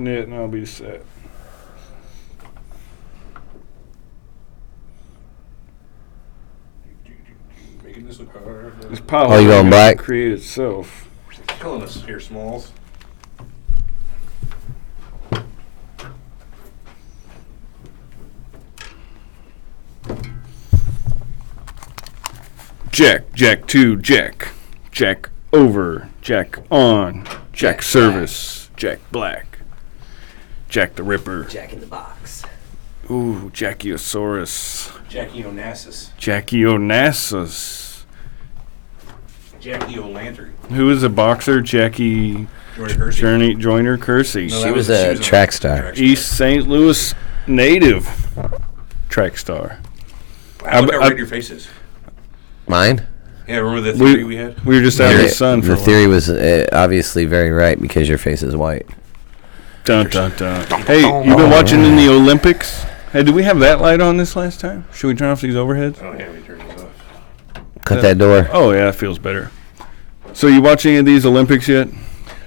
knit and I'll be set. Making this look hard. This pile you going black? Create itself. Killing us here, Smalls. Jack 2, Jack over, Jack on, Jack service, Jack black, Jack the Ripper. Jack in the box. Ooh, Jackiosaurus. Jackie Onassis. Jackie Onassis. Jackie O'Lantern. Who is a boxer? Jackie Joyner Kersey. No, she was a track star. East St. Louis native track star. Wow, look how red your face is. Mine? Yeah, remember the theory we had? We were just out of the sun for the theory was obviously very right because your face is white. Dun, dun, dun. Hey, you been watching in the Olympics? Hey, did we have that light on this last time? Should we turn off these overheads? Oh, yeah, we turned these off. Cut that door. Oh, yeah, that feels better. So you watching any of these Olympics yet?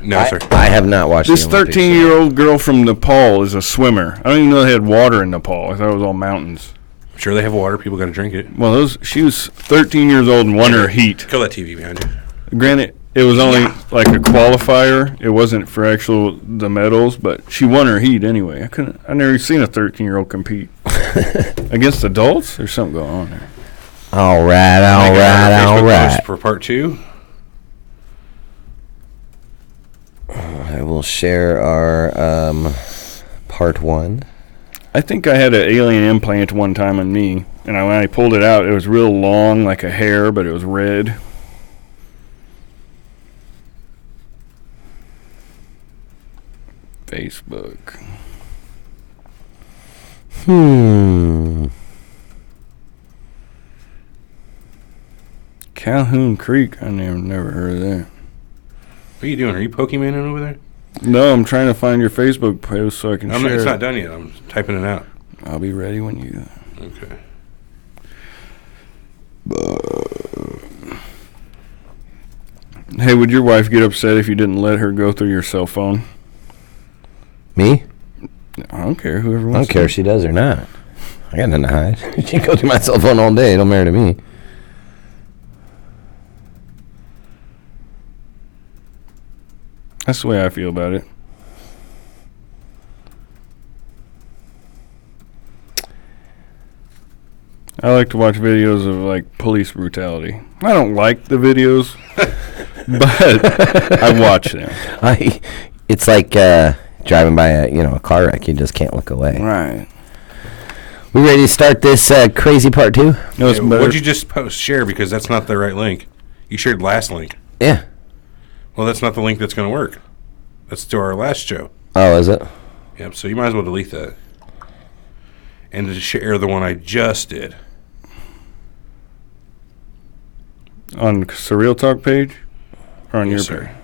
No, sir. I have not watched This the Olympics. 13-year-old girl from Nepal is a swimmer. I don't even know they had water in Nepal. I thought it was all mountains. I'm sure they have water. People got to drink it. Well, she was 13 years old and won her heat. Kill that TV behind you. Granted, it was only like a qualifier. It wasn't for the medals, but she won her heat anyway. I never seen a 13-year-old compete against adults. There's something going on there. All right. For part 2. I will share our part 1. I think I had an alien implant one time on me, and when I pulled it out, it was real long, like a hair, but it was red. Facebook. Calhoun Creek. I never heard of that. What are you doing? Are you Pokemoning over there? No, I'm trying to find your Facebook post so I can share It's it. not done yet. I'm typing it out. I'll be ready when you... Okay. Hey, would your wife get upset if you didn't let her go through your cell phone? Me? I don't care. Whoever wants I don't care if she does or not. I got nothing to hide. She can go through my cell phone all day. It don't matter to me. That's the way I feel about it. I like to watch videos of, like, police brutality. I don't like the videos, but I watch them. It's like driving by a car wreck. You just can't look away. Right. We ready to start this crazy part 2? No, it's better. What'd you just post? Share, because that's not the right link. You shared last link. Yeah. Well, that's not the link that's going to work. That's to our last show. Oh, is it? Yep, so you might as well delete that. And to share the one I just did. On Surreal Talk page? Or on Yes, your sir. page?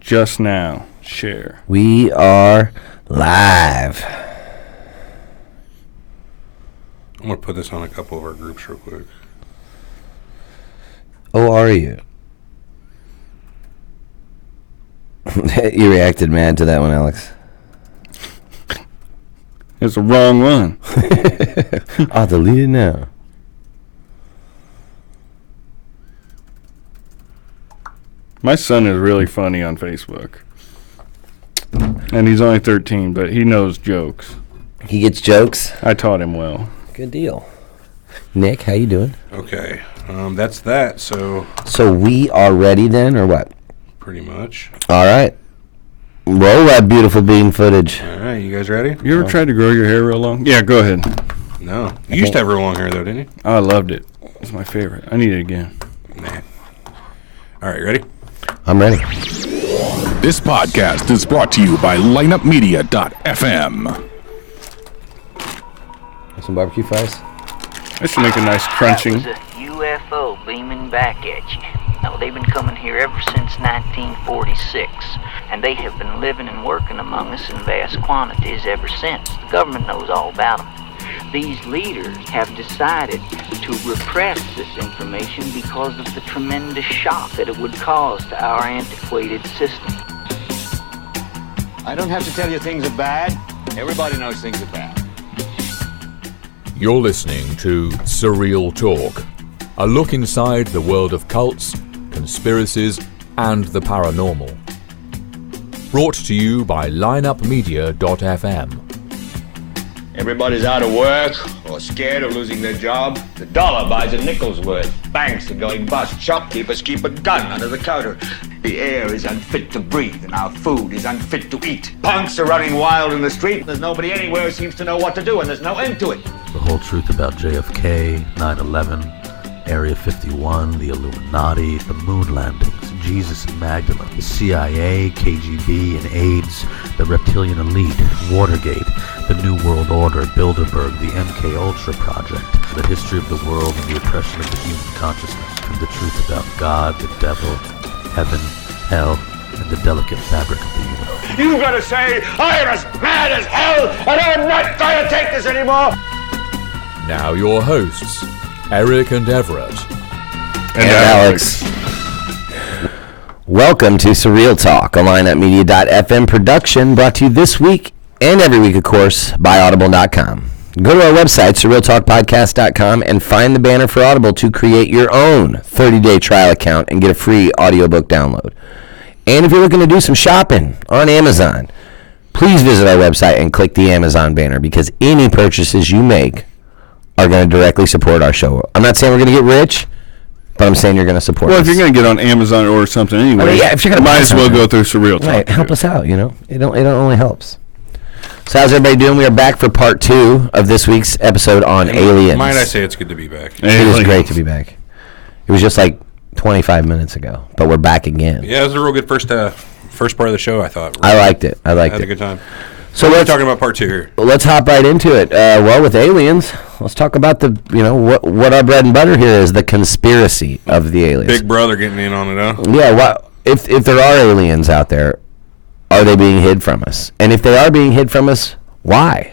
Just now. Share. We are live. I'm going to put this on a couple of our groups real quick. Oh, are you? You reacted mad to that one, Alex. It's the wrong one. I'll delete it now. My son is really funny on Facebook. And he's only 13, but he knows jokes. He gets jokes. I taught him well. Good deal. Nick, how you doing? Okay, that's that, so So we are ready then, or what? pretty much. All right. Roll that beautiful bean footage. All right, you guys ready? You ever tried to grow your hair real long? Yeah, go ahead. No. You used to have real long hair, though, didn't you? Oh, I loved it. It's my favorite. I need it again. Nah. All right, ready? I'm ready. This podcast is brought to you by lineupmedia.fm. Want some barbecue fries? I should make a nice crunching. That was a UFO beaming back at you. Now, they've been coming here ever since 1946, and they have been living and working among us in vast quantities ever since. The government knows all about them. these leaders have decided to repress this information because of the tremendous shock that it would cause to our antiquated system. I don't have to tell you things are bad. Everybody knows things are bad. You're listening to Surreal Talk, a look inside the world of cults, conspiracies, and the paranormal. Brought to you by lineupmedia.fm. Everybody's out of work or scared of losing their job. The dollar buys a nickel's worth. Banks are going bust. Shopkeepers keep a gun under the counter. The air is unfit to breathe and our food is unfit to eat. Punks are running wild in the street. There's nobody anywhere who seems to know what to do, and there's no end to it. The whole truth about JFK, 9/11, Area 51, the Illuminati, the moon landings, Jesus and Magdalene, the CIA, KGB, and AIDS, the reptilian elite, Watergate, the New World Order, Bilderberg, the MK Ultra Project, the history of the world and the oppression of the human consciousness, and the truth about God, the devil, heaven, hell, and the delicate fabric of the universe. You gotta say, I am as mad as hell, and I'm not gonna take this anymore! Now your hosts, Eric and Everett. And Alex. Welcome to Surreal Talk, a lineupmedia.fm production brought to you this week and every week, of course, by Audible.com. Go to our website, surrealtalkpodcast.com, and find the banner for Audible to create your own 30-day trial account and get a free audiobook download. And if you're looking to do some shopping on Amazon, please visit our website and click the Amazon banner, because any purchases you make are going to directly support our show. I'm not saying we're going to get rich, but I'm saying you're going to support us. Well, if you're going to get on Amazon or something anyway, I mean, yeah, if you're gonna might buy as well something, go through Surreal Talk. Right, help us out, you know. It only helps. So how's everybody doing? We are back for part 2 of this week's episode on aliens. Might I say it's good to be back. It is great to be back. It was just like 25 minutes ago, but we're back again. Yeah, it was a real good first part of the show, I thought. I liked it. I liked Had it. a good time. So we're let's talking about part 2 here. Let's hop right into it. Well, with aliens, let's talk about what our bread and butter here is, the conspiracy of the aliens. Big Brother getting in on it, huh? Yeah, if there are aliens out there, are they being hid from us? And if they are being hid from us, why?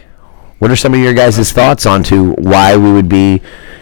What are some of your guys' thoughts on to why we would be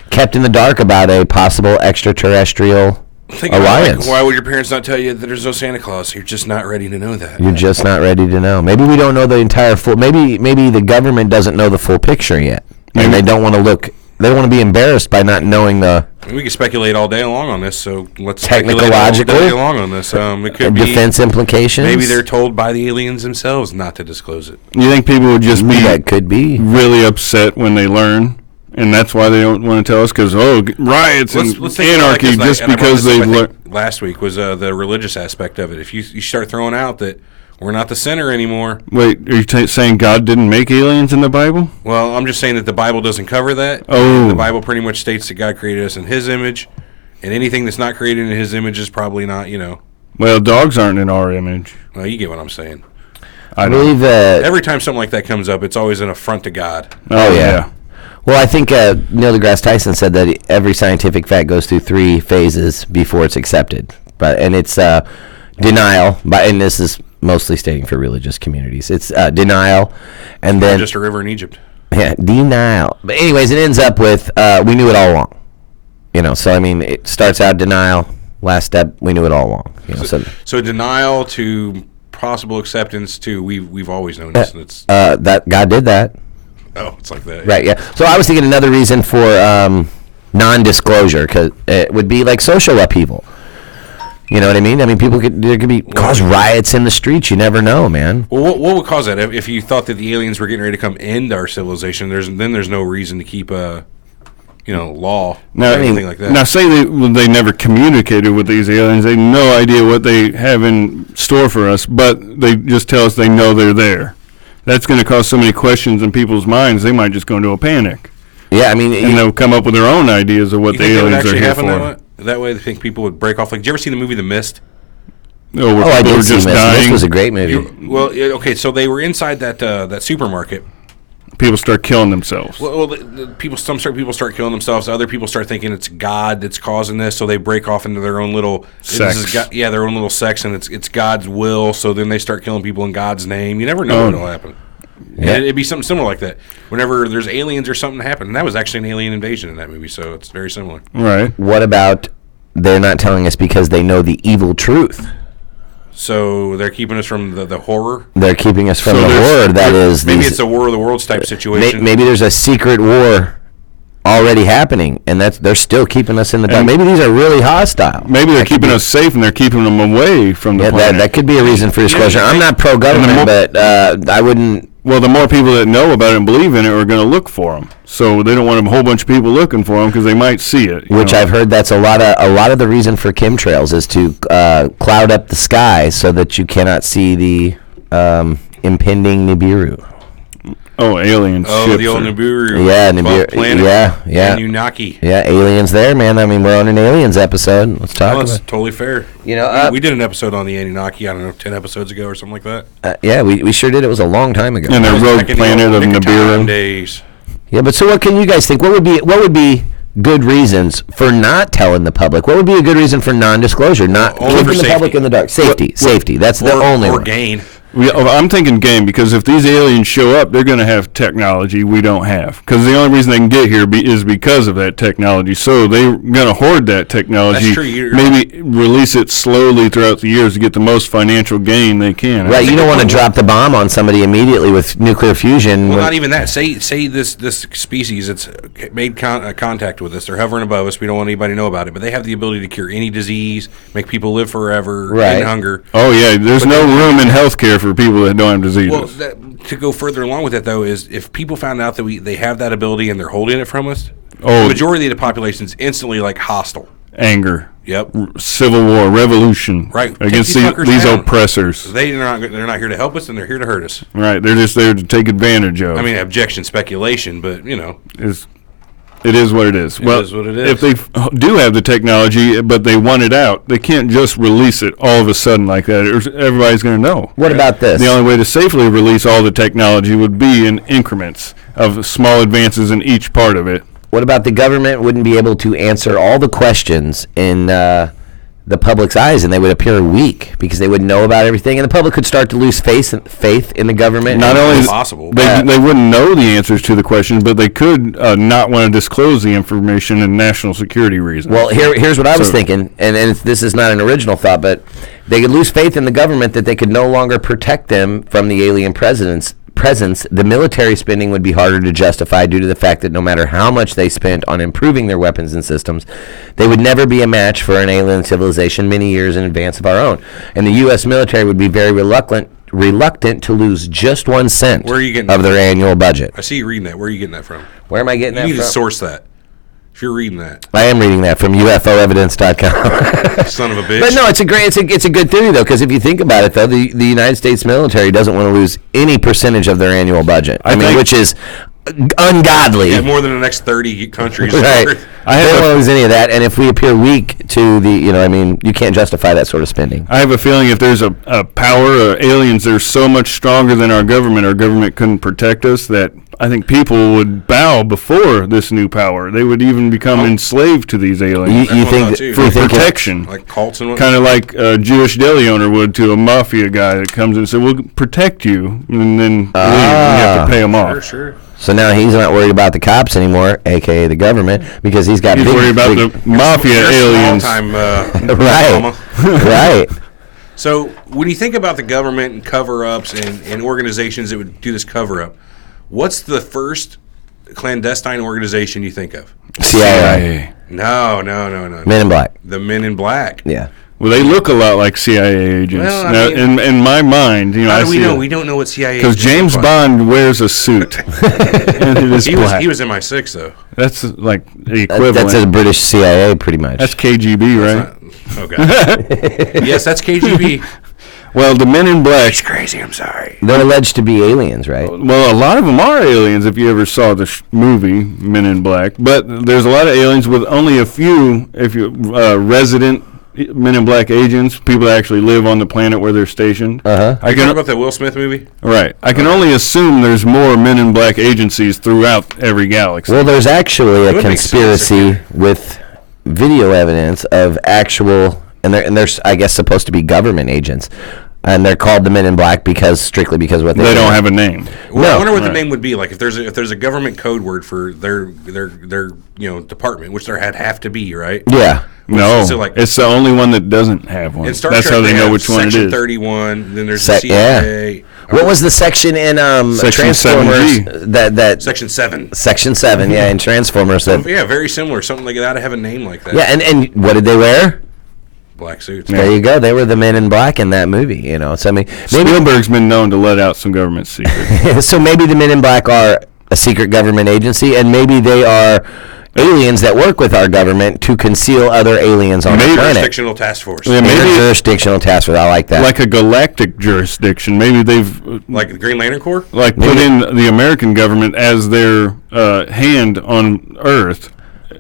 kept in the dark about a possible extraterrestrial alliance? Why would your parents not tell you that there's no Santa Claus? You're just not ready to know that. You're just not ready to know. Maybe we don't know the entire full. Maybe the government doesn't know the full picture yet, and they don't want to look. They want to be embarrassed by not knowing the. We can speculate all day long on this, so let's Technological, speculate all day long on this. It could be defense implications. Maybe they're told by the aliens themselves not to disclose it. You think people would just be that could be really upset when they learn, and that's why they don't want to tell us? Because riots and anarchy just because they've learned. Last week was the religious aspect of it. If you start throwing out that we're not the center anymore. Wait, are you saying God didn't make aliens in the Bible? Well, I'm just saying that the Bible doesn't cover that. Oh. The Bible pretty much states that God created us in His image, and anything that's not created in His image is probably not, Well, dogs aren't in our image. Well, you get what I'm saying. I believe that Every time something like that comes up, it's always an affront to God. Oh, yeah. Well, I think Neil deGrasse Tyson said that every scientific fact goes through 3 phases before it's accepted. And it's denial, and this is mostly stating for religious communities. It's denial, and then just a river in Egypt. Yeah, denial. But anyways, it ends up with we knew it all along. So I mean, it starts out denial. Last step, we knew it all along. So denial to possible acceptance to we've always known this. It's that God did that. Oh, it's like that. Right. Yeah. So I was thinking another reason for non-disclosure it would be like social upheaval. You know what I mean? I mean, there could be cause riots in the streets. You never know, man. Well, what would cause that? If you thought that the aliens were getting ready to come into our civilization, there's no reason to keep law or anything like that. Now, say they never communicated with these aliens. They have no idea what they have in store for us, but they just tell us they know they're there. That's going to cause so many questions in people's minds, they might just go into a panic. Yeah, I mean, and they'll come up with their own ideas of what the aliens are here for. That way, I think people would break off. Like, did you ever see the movie The Mist? Oh, I did see Mist. This was a great movie. Okay, so they were inside that supermarket. People start killing themselves. Well, some people start killing themselves. Other people start thinking it's God that's causing this, so they break off into their own little sects. Their own little sects, and it's God's will. So then they start killing people in God's name. You never know what'll happen. And it'd be something similar like that. Whenever there's aliens or something happen, and that was actually an alien invasion in that movie, so it's very similar. Right. What about they're not telling us because they know the evil truth? So they're keeping us from the horror? They're keeping us from the horror that is... Maybe it's a War of the Worlds type situation. Maybe there's a secret war already happening, and they're still keeping us in the dark. Maybe these are really hostile. Maybe they're keeping us safe, and they're keeping them away from the planet. That could be a reason for disclosure. I'm not pro-government, but I wouldn't... Well, the more people that know about it and believe in it are going to look for them. So they don't want a whole bunch of people looking for them because they might see it. Which I've heard that's a lot of the reason for chemtrails is to cloud up the sky so that you cannot see the impending Nibiru. Oh, aliens. Oh, the old Nibiru. Yeah, Nibiru. Planet. Yeah. Anunnaki. Yeah, aliens there, man. I mean, we're on an aliens episode. Let's talk about it. That's totally fair. You know, we did an episode on the Anunnaki, I don't know, 10 episodes ago or something like that. Yeah, we sure did. It was a long time ago. And the rogue planet of Nibiru. Days. Yeah, but so what can you guys think? What would be good reasons for not telling the public? What would be a good reason for non-disclosure? Not keeping the public in the dark. Safety. That's the only one. Or gain. I'm thinking game, because if these aliens show up, they're going to have technology we don't have. Because the only reason they can get here is because of that technology. So they're going to hoard that technology. That's true. Maybe release it slowly throughout the years to get the most financial gain they can. Right, you don't want to drop the bomb on somebody immediately with nuclear fusion. Well, not even that. Say this species that's made contact with us. They're hovering above us. We don't want anybody to know about it. But they have the ability to cure any disease, make people live forever, end hunger. Oh, yeah. There's no room in healthcare for people that don't have diseases. Well, to go further along with that, though, is if people found out that they have that ability and they're holding it from us, the majority of the population is instantly hostile. Anger. Yep. Civil war, revolution. Right. Against these oppressors. They're not here to help us, and they're here to hurt us. Right. They're just there to take advantage of. I mean, objection, speculation, but it is what it is. It is what it is. If they do have the technology, but they want it out, they can't just release it all of a sudden like that. Everybody's going to know. What about this? The only way to safely release all the technology would be in increments of small advances in each part of it. What about the government wouldn't be able to answer all the questions in the public's eyes, and they would appear weak because they wouldn't know about everything, and the public could start to lose faith in the government. Not only is it possible, they wouldn't know the answers to the questions, but they could not want to disclose the information in national security reasons. Well, here's what I was thinking, and this is not an original thought, but they could lose faith in the government that they could no longer protect them from the alien presence. The military spending would be harder to justify due to the fact that no matter how much they spent on improving their weapons and systems, they would never be a match for an alien civilization many years in advance of our own. And the U.S. military would be very reluctant to lose just 1 cent of their annual budget. I see you reading that. Where are you getting that from? Where am I getting that from? You need to source that. If you're reading that, I am reading that from UFOevidence.com. Son of a bitch. But no, it's a good theory though, because if you think about it though, the United States military doesn't want to lose any percentage of their annual budget. I mean, which is ungodly. Yeah, more than the next 30 countries. Right. They don't want to lose any of that, and if we appear weak to the, you can't justify that sort of spending. I have a feeling if there's a power, aliens, they're so much stronger than our government couldn't protect us, that I think people would bow before this new power. They would even become enslaved to these aliens. You think for protection, like cults and whatnot? Kind of like a Jewish deli owner would to a mafia guy that comes in and says, "We'll protect you," and then you have to pay them off. Sure. So now he's not worried about the cops anymore, aka the government, because he's worried about the mafia aliens. Right. So when you think about the government and cover-ups and organizations that would do this cover-up, what's the first clandestine organization you think of? CIA. No. Men in Black. The Men in Black. Yeah. Well, they look a lot like CIA agents. Well, now, in my mind, how do we know? We don't know what CIA because James Bond wears a suit. And it is black. He was MI6 though. That's like the equivalent. That's a British CIA, pretty much. That's KGB, right? Okay. Yes, that's KGB. Well, the Men in Black. It's crazy. I'm sorry. They're alleged to be aliens, right? Well, a lot of them are aliens. If you ever saw the movie Men in Black, but there's a lot of aliens with only a few. If you resident Men in Black agents, people that actually live on the planet where they're stationed. I can talk about that Will Smith movie. Right. I can only assume there's more Men in Black agencies throughout every galaxy. Well, there's actually a conspiracy with video evidence of actual, and they're I guess supposed to be government agents, And they're called the Men in Black strictly because of what They don't have a name. Well, I wonder what the name would be. Like if there's a government code word for their department, which there have to be, right? Yeah. No, so like, it's the only one that doesn't have one. In Star That's Trek, how they know have which one it Section is. 31. Then there's the CIA. Yeah. What was the section in Section Transformers? 7G. That Section 7. Section 7, yeah, in Transformers. Yeah, very similar. Something like that. I have a name like that. Yeah, and what did they wear? Black suits. There you go. They were the Men in Black in that movie. You know, so I mean, maybe Spielberg's been known to let out some government secrets. so maybe the Men in Black are a secret government agency, and maybe they are aliens that work with our government to conceal other aliens on the planet. Jurisdictional task force. Yeah, Maybe jurisdictional task force. I like that. Like a galactic jurisdiction. Maybe they've Like the Green Lantern Corps? put in the American government as their hand on Earth.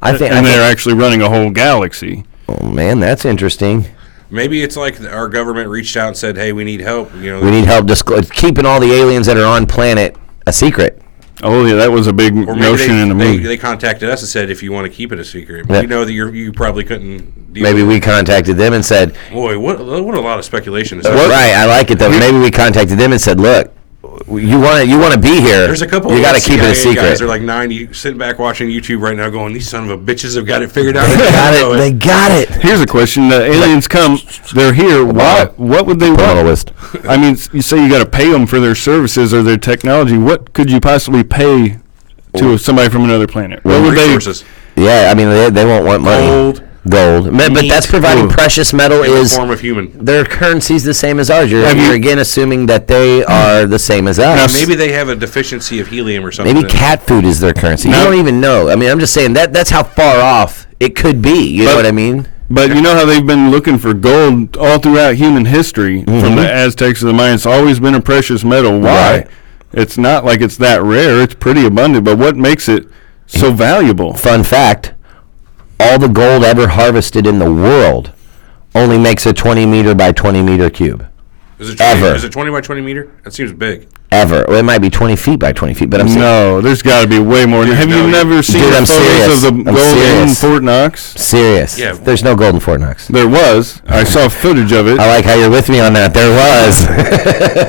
They're actually running a whole galaxy. Oh man, that's interesting. Maybe it's like our government reached out and said, "Hey, we need help." You know, We need help keeping all the aliens that are on planet a secret. Oh yeah, that was a big or maybe notion in the movie. They contacted us and said, "If you want to keep it a secret, Yeah. we know that you probably couldn't." Deal Maybe with we it." contacted them and said, Boy, what a lot of speculation is right, I like it though. Maybe we contacted them and said, look, you want to be here. There's a couple. You got to keep it a CIA guys secret. are like 90, sitting back watching YouTube right now, going, "These son of a bitches have got it figured out." They got it. Here's a question: the aliens come, they're here. What would they want? I mean, you say you got to pay them for their services or their technology. What could you possibly pay to somebody from another planet? What would Resources. Yeah, I mean they won't want money. Gold. But that's providing precious metal In the is form of human. their currency's the same as ours. You're again assuming that they are the same as us. Maybe they have a deficiency of helium or something. Maybe cat food is their currency. You don't even know. I mean, I'm just saying that's how far off it could be. You know what I mean? But you know how they've been looking for gold all throughout human history, from the Aztecs to the Mayans. It's always been a precious metal. Why? Right. It's not like it's that rare. It's pretty abundant. But what makes it so valuable? Fun fact. All the gold ever harvested in the world only makes a 20 meter by 20 meter cube. Is it 20, Ever. Is it 20 by 20 meter? That seems big. Ever. Well, it might be 20 feet by 20 feet, but I'm saying. No, there's got to be way more. Have you never seen Dude, the I'm photos serious. of the I'm gold in serious. Fort Knox? Serious. Yeah. There's no gold in Fort Knox. There was. I saw footage of it. I like how you're with me on that. There was.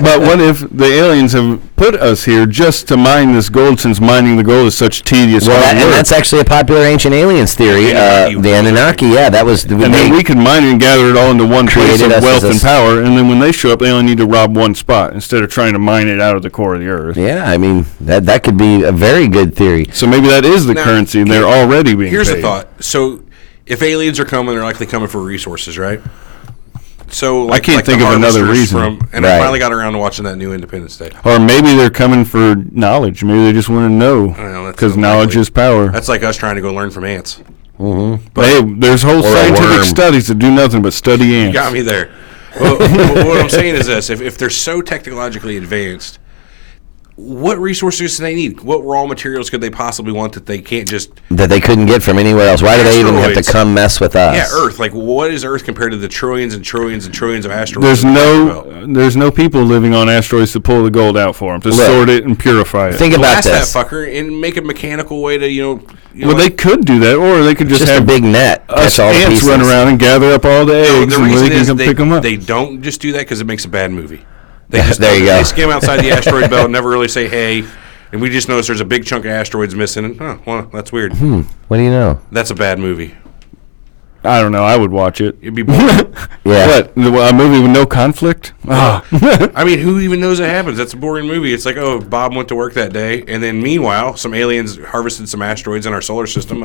But what if the aliens have put us here just to mine this gold, since mining the gold is such tedious Well, hard and work? that's actually a popular ancient aliens theory. The Anunnaki, yeah, that was. And then we can mine it and gather it all into one place Created of us wealth as a and power, and then when they show up, they only need to rob one spot instead of trying to mine it out of the core of the earth. Yeah, I mean that could be a very good theory. So maybe that is the Now, currency, and they're already being Here's paid. a thought. So, if aliens are coming, they're likely coming for resources, right? So, like, I can't like think the of another harvesters reason. I Right. finally got around to watching that new Independence Day. Or maybe they're coming for knowledge. Maybe they just want to know, I don't know, that's because unlikely. knowledge is power. That's like us trying to go learn from ants. But hey, there's whole Or a scientific worm. studies that do nothing but study You ants. got me there. Well, what I'm saying is this: if they're so technologically advanced, what resources do they need? What raw materials could they possibly want that they can't just? That they couldn't get from anywhere else. Why do they even have to Asteroids. come mess with us? Yeah, Earth. Like, what is Earth compared to the trillions and trillions and trillions of asteroids? There's no people living on asteroids to pull the gold out for them, to Look, sort it and purify it. Think about Blast this. that fucker and make a mechanical way to Well, they could do that, or they could just Just have a big net. us Catch all the ants pieces. run around and gather up all the No, eggs, the and they reason can is come pick them up. they don't just do that because it makes a bad movie. They just There you go. They skim outside the asteroid belt, never really say hey, and we just notice there's a big chunk of asteroids missing. And well, that's weird. What do you know? That's a bad movie. I don't know. I would watch it. It'd be boring. Yeah. What? A movie with no conflict? Ah. I mean, who even knows it happens? That's a boring movie. It's like, oh, Bob went to work that day, and then meanwhile, some aliens harvested some asteroids in our solar system.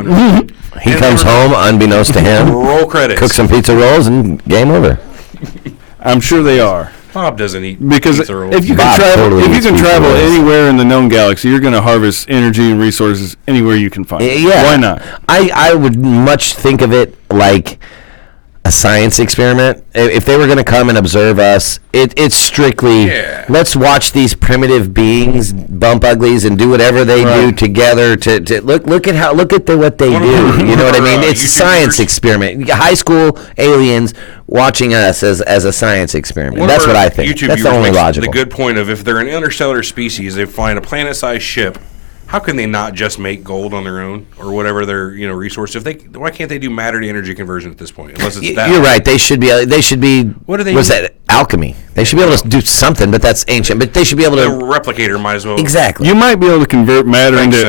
He comes home unbeknownst to him, Roll credits. cooks some pizza rolls, and game over. I'm sure they are. Bob doesn't eat Because pizza rolls. if you Bob can travel, totally if you eats can pizza travel rolls. anywhere in the known galaxy, you're going to harvest energy and resources anywhere you can find. it. Yeah. Why not? I would much think of it like a science experiment. If they were going to come and observe us, it's strictly let's watch these primitive beings bump uglies and do whatever they do together to look at what they do. You know what I mean? It's a science experiment. High school aliens watching us as a science experiment. That's what I think. YouTube That's the viewers only makes logical. The good point of if they're an interstellar species, they find a planet-sized ship how can they not just make gold on their own or whatever their resource? Why can't they do matter to energy conversion at this point? Unless it's that. You're right. They should be. What do they? Was that alchemy? They should be able to do something, but that's ancient. But they should be able to. The replicator might as well. Exactly. You might be able to convert matter into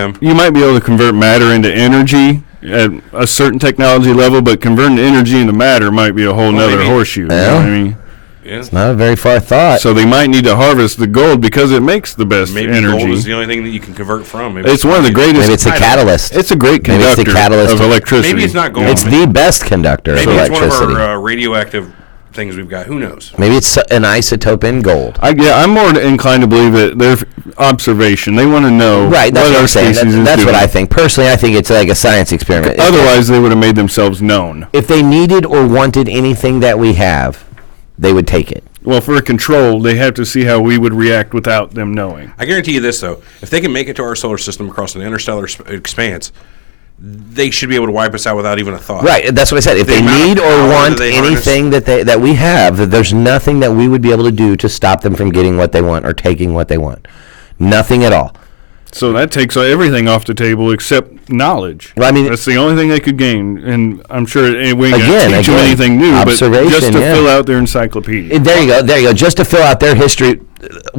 energy at a certain technology level, but converting energy into matter might be a whole nother horseshoe. Well, you know what I mean? Yeah. It's not a very far thought. So they might need to harvest the gold because it makes the best energy. Gold is the only thing that you can convert from. It's one of the greatest. Maybe it's a catalyst. It's a great conductor of electricity. Maybe it's not gold. It's the best conductor of electricity. Maybe it's one of our radioactive things we've got. Who knows? Maybe it's an isotope in gold. I'm more inclined to believe that their observation. They want to know. Right, that's what what our I'm saying. species That's is what doing. I think. Personally, I think it's like a science experiment. Otherwise, they would have made themselves known. If they needed or wanted anything that we have, they would take it. Well, for control, they have to see how we would react without them knowing. I guarantee you this, though. If they can make it to our solar system across an interstellar expanse, they should be able to wipe us out without even a thought. Right, that's what I said. If The they amount of need or power want that they anything that we have, that there's nothing that we would be able to do to stop them from getting what they want or taking what they want. Nothing at all. So that takes everything off the table except knowledge. Well, I mean, that's the only thing they could gain, and I'm sure we ain't Again, gonna teach them anything new, but observation, just to yeah. fill out their encyclopedia. There you go. Just to fill out their history,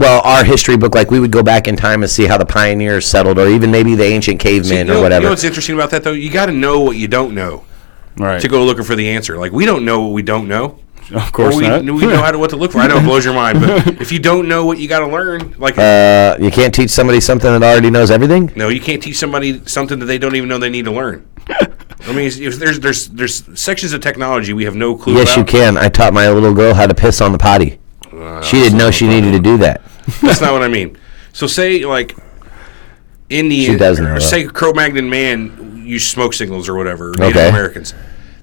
our history book, like we would go back in time and see how the pioneers settled, or even maybe the ancient cavemen or whatever. You know what's interesting about that, though? You got to know what you don't know, right? To go looking for the answer. Like, we don't know what we don't know. Of course not. We know what to look for. I know it blows your mind, but if you don't know what you got to learn, like you can't teach somebody something that already knows everything. No, you can't teach somebody something that they don't even know they need to learn. I mean, if there's sections of technology we have no clue about. Yes, you can. I taught my little girl how to piss on the potty. She didn't know she needed to do that. That's not what I mean. So say like Indian, or say Cro-Magnon man use smoke signals or whatever. Native Americans.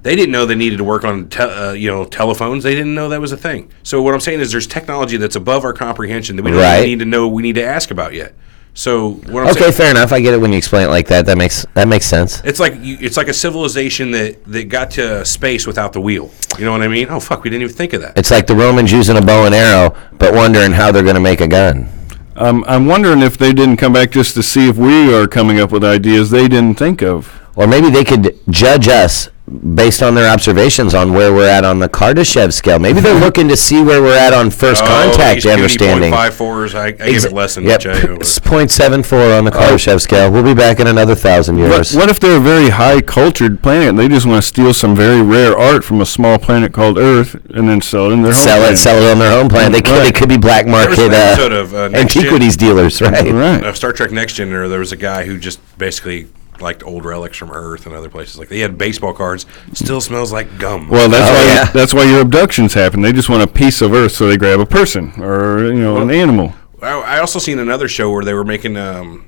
They didn't know they needed to work on telephones. They didn't know that was a thing. So what I'm saying is there's technology that's above our comprehension that we don't even need to know. We need to ask about yet. So what I'm saying, fair enough. I get it when you explain it like that. That makes sense. It's like a civilization that got to space without the wheel. You know what I mean? Oh fuck, we didn't even think of that. It's like the Romans using a bow and arrow, but wondering how they're going to make a gun. I'm wondering if they didn't come back just to see if we are coming up with ideas they didn't think of. Or maybe they could judge us based on their observations on where we're at on the Kardashev scale. Maybe they're looking to see where we're at on first contact understanding. 0.54s. I give it less than It's 0.74 on the Kardashev scale. We'll be back in another 1,000 years. What if they're a very high cultured planet and they just want to steal some very rare art from a small planet called Earth and then sell it in their home planet? Sell it on their home planet. They could be black market antiquities dealers, right? Star Trek Next Gen, there was a guy who just basically liked old relics from Earth and other places. Like, they had baseball cards. Still smells like gum. Well, that's why your abductions happen. They just want a piece of Earth, so they grab a person or an animal. I also seen another show where they were making. Damn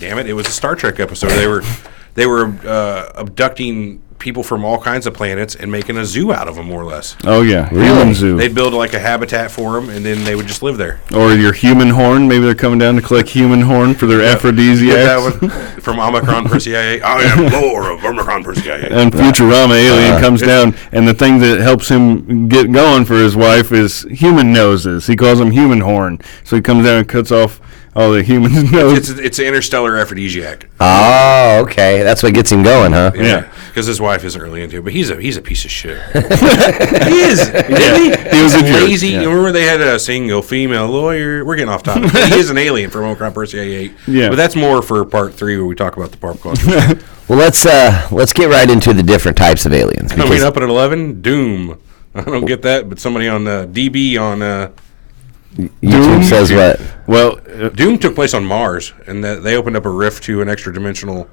it! It was a Star Trek episode. They were abducting people from all kinds of planets and making a zoo out of them, more or less. Oh yeah, human zoo. They'd build like a habitat for them, and then they would just live there. Or your human horn. Maybe they're coming down to collect human horn for their aphrodisiacs. That one from Omicron Persei. I am Lord of Omicron Persei. And Futurama alien comes down, and the thing that helps him get going for his wife is human noses. He calls them human horn. So he comes down and cuts off all the humans' noses. It's an interstellar aphrodisiac. Oh, okay. That's what gets him going, huh? Yeah. Because his wife isn't really into it, but he's a piece of shit. He is. He was a lazy. Yeah. You remember they had a single female lawyer. We're getting off topic. He is an alien from Omicron Persei 8. Yeah. But that's more for part 3 where we talk about the pop culture. Well, let's get right into the different types of aliens. Coming up at 11, Doom. I don't get that, but somebody on DB on YouTube says what? Well, Doom took place on Mars, and they opened up a rift to an extra dimensional,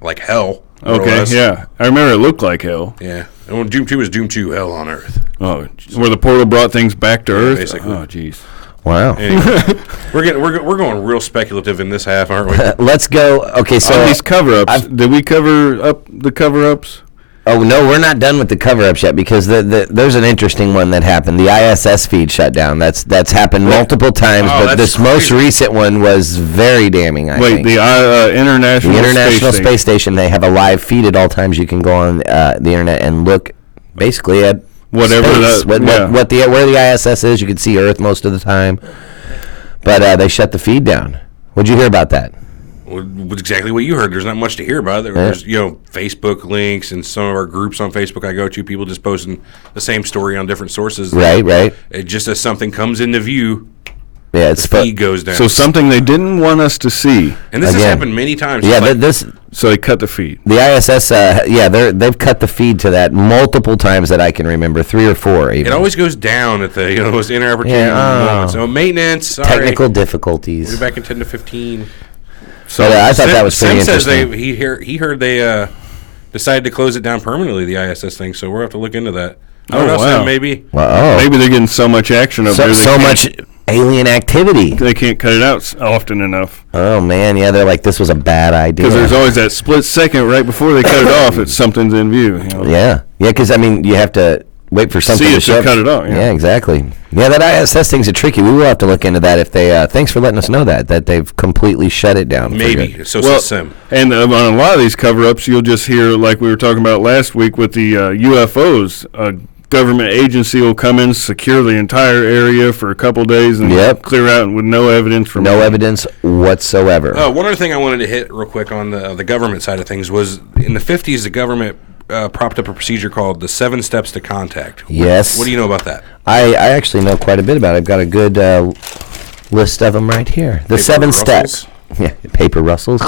like hell. Okay, yeah. I remember it looked like hell. Yeah. And when Doom 2 was Doom 2 Hell on Earth. Oh, where the portal brought things back to Earth? Basically. Oh, jeez. Wow. Anyway, we're going real speculative in this half, aren't we? Let's go. Okay, so these cover-ups. Did we cover up the cover-ups? Oh, no, we're not done with the cover-ups yet because there's an interesting one that happened. The ISS feed shut down. That's happened multiple times, but this most recent one was very damning, I think. The International Space Station, they have a live feed at all times. You can go on the internet and look basically at whatever space, where the ISS is. You can see Earth most of the time. But they shut the feed down. What'd you hear about that? Exactly what you heard. There's not much to hear about. There's Facebook links and some of our groups on Facebook I go to. People just posting the same story on different sources. Right. It just as something comes into view. Yeah, the feed goes down. So something they didn't want us to see. And this has happened many times. Yeah, so they cut the feed. The ISS, they've cut the feed to that multiple times that I can remember, 3 or 4 even. It always goes down at the most inopportune moments. So maintenance, technical difficulties. We'll be back in 10 to 15. So I thought that was pretty interesting. Says he heard they decided to close it down permanently, the ISS thing. So we'll have to look into that. I don't know, Sam, maybe. Wow. Maybe they're getting so much action up there. So much alien activity. They can't cut it out often enough. Oh, man. Yeah, they're like, this was a bad idea. Because there's always that split second right before they cut it off that something's in view. Yeah, because, you have to wait for something to show. Cut it off. Yeah, exactly. Yeah, that ISS thing's tricky. We will have to look into that if they. Thanks for letting us know that they've completely shut it down. Maybe. So Sim. And on a lot of these cover-ups, you'll just hear, like we were talking about last week with the UFOs, government agency will come in, secure the entire area for a couple days, and clear out with no evidence from evidence whatsoever. One other thing I wanted to hit real quick on the government side of things was in the 50s, the government propped up a procedure called the 7 Steps to Contact. Yes. What do you know about that? I actually know quite a bit about it. I've got a good list of them right here. The 7 steps. Yeah, paper rustles.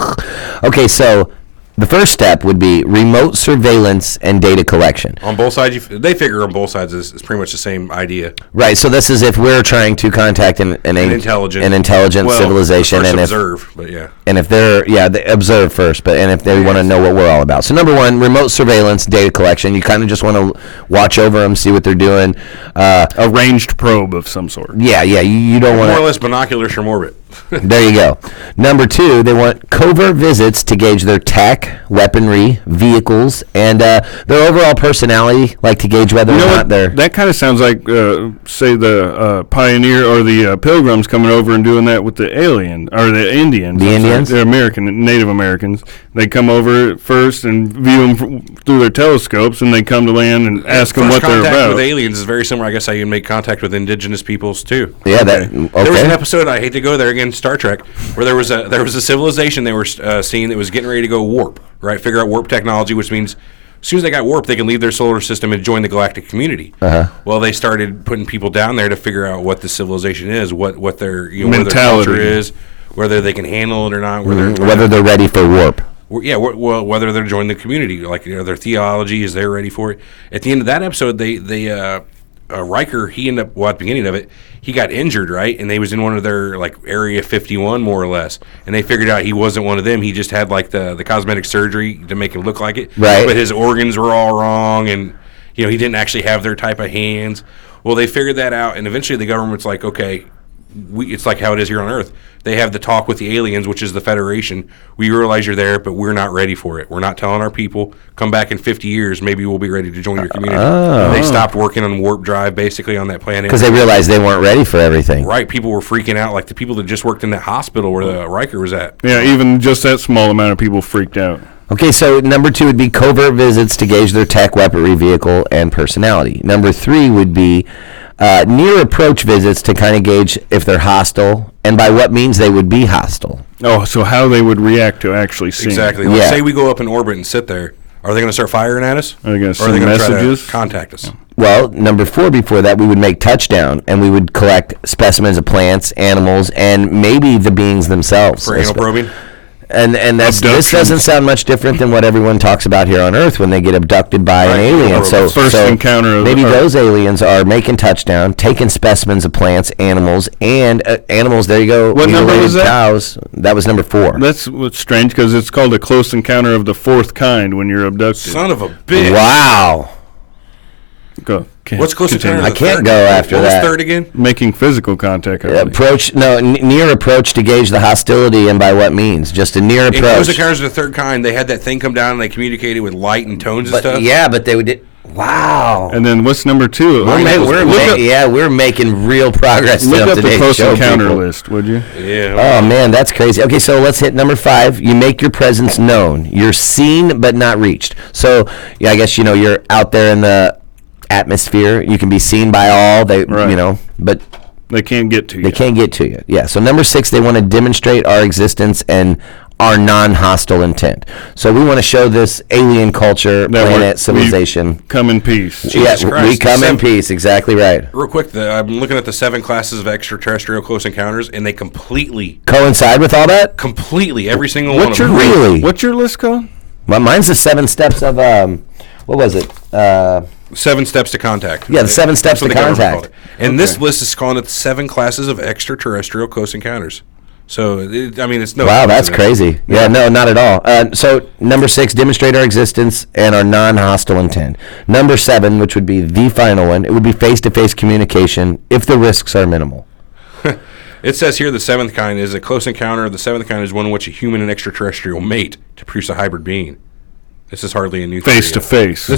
Okay, so the first step would be remote surveillance and data collection. On both sides, they figure on both sides is pretty much the same idea. Right. So this is if we're trying to contact an intelligent civilization, and observe, but yeah. And if they observe first, and if they want to know what we're all about. So number 1, remote surveillance, data collection. You kind of just want to watch over them, see what they're doing. A ranged probe of some sort. Yeah. You don't want more or less binoculars from orbit. There you go. Number 2, they want covert visits to gauge their tech, weaponry, vehicles, and their overall personality, like to gauge whether or not they're... That kind of sounds like, say, the Pioneer or the Pilgrims coming over and doing that with the alien, or the Indians. The Indians? They're Native Americans. They come over first and view them through their telescopes, and they come to land and ask them what they're about. Contact with aliens is very similar, I guess, how you make contact with indigenous peoples, too. Yeah, There was an episode, I hate to go there again, Star Trek, where there was a civilization they were seeing that was getting ready to go warp, right? Figure out warp technology, which means as soon as they got warp, they can leave their solar system and join the galactic community. Well, they started putting people down there to figure out what the civilization is, what their what their culture is, whether they can handle it or not, whether they're ready for warp. Yeah, well, whether they're joining the community, like their theology, is they're ready for it. At the end of that episode, Riker, he ended up, at the beginning of it, he got injured, right? And they was in one of their, Area 51, more or less. And they figured out he wasn't one of them. He just had, the cosmetic surgery to make him look like it. Right. But his organs were all wrong, and, he didn't actually have their type of hands. Well, they figured that out, and eventually the government's like, okay, it's like how it is here on Earth. They have the talk with the aliens, which is the Federation. We realize you're there, but we're not ready for it. We're not telling our people, come back in 50 years, maybe we'll be ready to join your community. They stopped working on warp drive, basically, on that planet. Because they realized they weren't ready for everything. Right. People were freaking out, like the people that just worked in that hospital where the Riker was at. Yeah, even just that small amount of people freaked out. Okay, so number 2 would be covert visits to gauge their tech, weaponry, vehicle, and personality. Number 3 would be near approach visits to kind of gauge if they're hostile and by what means they would be hostile. Oh, so how they would react to actually seeing. Exactly. Let's say we go up in orbit and sit there. Are they going to start firing at us? Are they going to send messages? Try to contact us? Well, number 4 before that, we would make touchdown and we would collect specimens of plants, animals, and maybe the beings themselves. For anal probing? And this doesn't sound much different than what everyone talks about here on Earth when they get abducted by an alien. So first encounter. Maybe those aliens are making touchdown, taking specimens of plants, animals, and animals. There you go. What number was that? Cows. That was number 4. That's what's strange because it's called a close encounter of the 4th kind when you're abducted. Son of a bitch! Wow. Go. What's close encounter? I can't go after that. What was 3rd again? Making physical contact. Near approach to gauge the hostility and by what means. Just a near approach. In close encounters of the 3rd kind, they had that thing come down and they communicated with light and tones and stuff. Yeah, but they would. Wow. And then what's number 2? We're making real progress. Look up the close encounter list, would you? Yeah. Oh man, that's crazy. Okay, so let's hit number 5. You make your presence known. You're seen but not reached. So I guess you're out there in the atmosphere. You can be seen by all. But they can't get to you. They can't get to you. Yeah. So number 6, they want to demonstrate our existence and our non-hostile intent. So we want to show this alien culture, planet, civilization. We come in peace. Jesus Christ. We come in peace. Exactly right. Real quick, I'm looking at the 7 classes of extraterrestrial close encounters, and they completely coincide with all that. Completely, every single one of them. Really? What's your list called? Well, mine's the 7 steps of what was it? 7 steps to contact. Yeah, the 7 steps to contact. And this list is calling it the 7 classes of extraterrestrial close encounters. So, it's no... Wow, that's crazy. Yeah, no, not at all. So, number 6, demonstrate our existence and our non-hostile intent. Number 7, which would be the final one, it would be face-to-face communication if the risks are minimal. It says here the 7th kind is a close encounter. The 7th kind is one in which a human and extraterrestrial mate to produce a hybrid being. This is hardly a new thing. Face-to-face.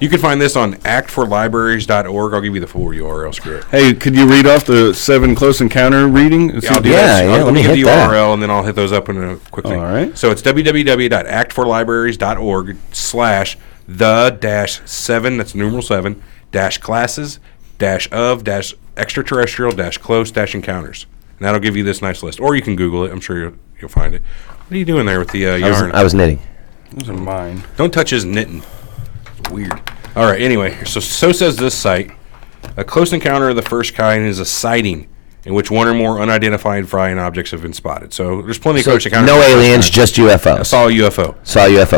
You can find this on actforlibraries.org. I'll give you the full URL. Screw it. Hey, could you read off the 7 close encounter reading? Yeah, I'll do that. Let me give the URL, and then I'll hit those up in a quick thing. All right. So it's www.actforlibraries.org/the-7, that's numeral 7, -classes, -of, -extraterrestrial, -close, -encounters. And that'll give you this nice list. Or you can Google it. I'm sure you'll find it. What are you doing there with the yarn? I was knitting. Those are mine. Don't touch his knitting. It's weird. All right, anyway, so says this site. A close encounter of the first kind is a sighting in which one or more unidentified flying objects have been spotted. So there's plenty of close encounters. No aliens, just UFOs. I saw a UFO.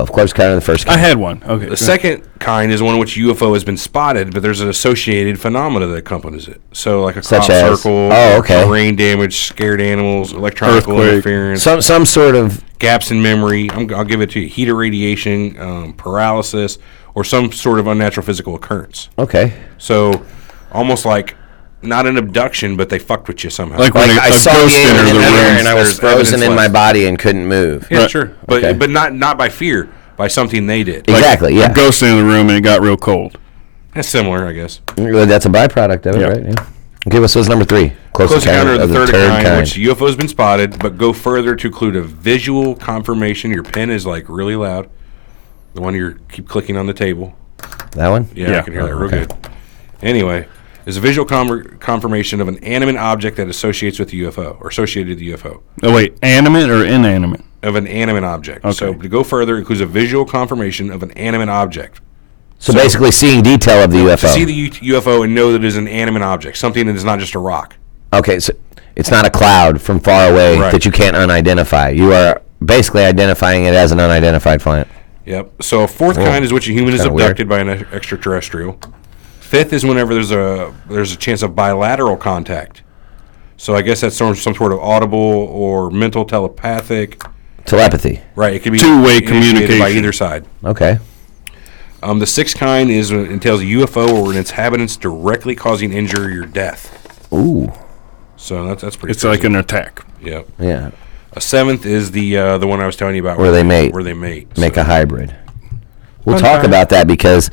Close encounter of the first kind. I had one. Okay. The second kind is one in which UFO has been spotted, but there's an associated phenomena that accompanies it. So like a crop circle, rain damage, scared animals, electronical interference. Some sort of... gaps in memory. I'll give it to you. Heat irradiation, paralysis, or some sort of unnatural physical occurrence. Okay. So almost like not an abduction, but they fucked with you somehow. Like I saw the alien in there and I was frozen in my body and couldn't move. Yeah, sure. But not by fear, by something they did. Exactly, a ghost in the room and it got real cold. That's similar, I guess. That's a byproduct of it, right? Yeah. Okay, what's number 3? Close encounter of the third kind, in which UFO has been spotted, but go further to include a visual confirmation. Your pen is like really loud. The one you keep clicking on the table. That one? Yeah. I can hear that real good. Anyway, is a visual confirmation of an animate object that associates with the UFO or associated with the UFO. Oh wait, animate or inanimate? Of an animate object. Okay. So to go further, includes a visual confirmation of an animate object. So basically seeing detail of the UFO. To see the UFO and know that it is an animate object, something that is not just a rock. Okay, so it's not a cloud from far away that you can't unidentify. You are basically identifying it as an unidentified planet. Yep. So a fourth kind is which a human is abducted by an extraterrestrial. Fifth is whenever there's a chance of bilateral contact. So I guess that's some sort of audible or mental telepathic. Telepathy. Right. It could be two-way communication by either side. Okay. The sixth kind entails a UFO or an inhabitants directly causing injury or death. Ooh. So that's pretty. It's like an attack. Yep. Yeah. A seventh is the one I was telling you about. Where they mate. Make a hybrid. We'll talk about that because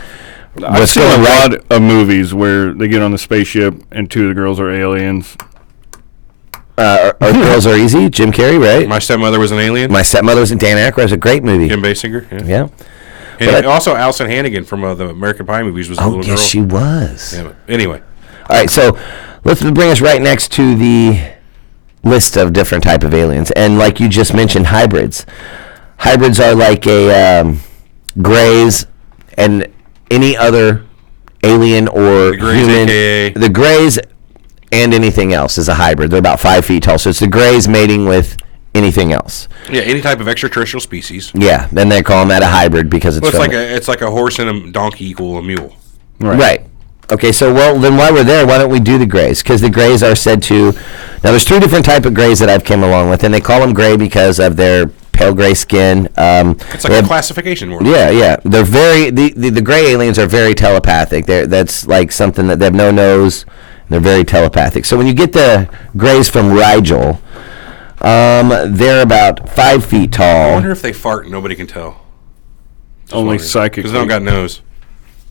I've seen a lot of movies where they get on the spaceship and 2 of the girls are aliens. Our Girls Are Easy, Jim Carrey, right? My Stepmother Was an Alien. My Stepmother Was in Dan Aykroyd. It's a great movie. Kim Basinger. Yeah. And also Allison Hannigan from the American Pie movies was a little girl. Oh, yes, she was. Yeah, anyway. All right, so let's bring us right next to the list of different type of aliens. And like you just mentioned, hybrids. Hybrids are like a Greys and any other alien or the Greys, human. AKA. The Greys and anything else is a hybrid. They're about 5 feet tall. So it's the Greys mating with anything else. Yeah, any type of extraterrestrial species. Yeah, then they call them that a hybrid because it's it's like a horse and a donkey equal a mule. Right. Okay, so then while we're there, why don't we do the Greys? Because the Greys are said to... Now, there's 3 different type of Greys that I've came along with, and they call them Grey because of their pale gray skin. It's like a classification word. Yeah. They're very... The Grey aliens are very telepathic. That's like something that they have no nose. They're very telepathic. So when you get the Greys from Rigel... they're about 5 feet tall. I wonder if they fart and nobody can tell. Only psychic. Because they don't got nose.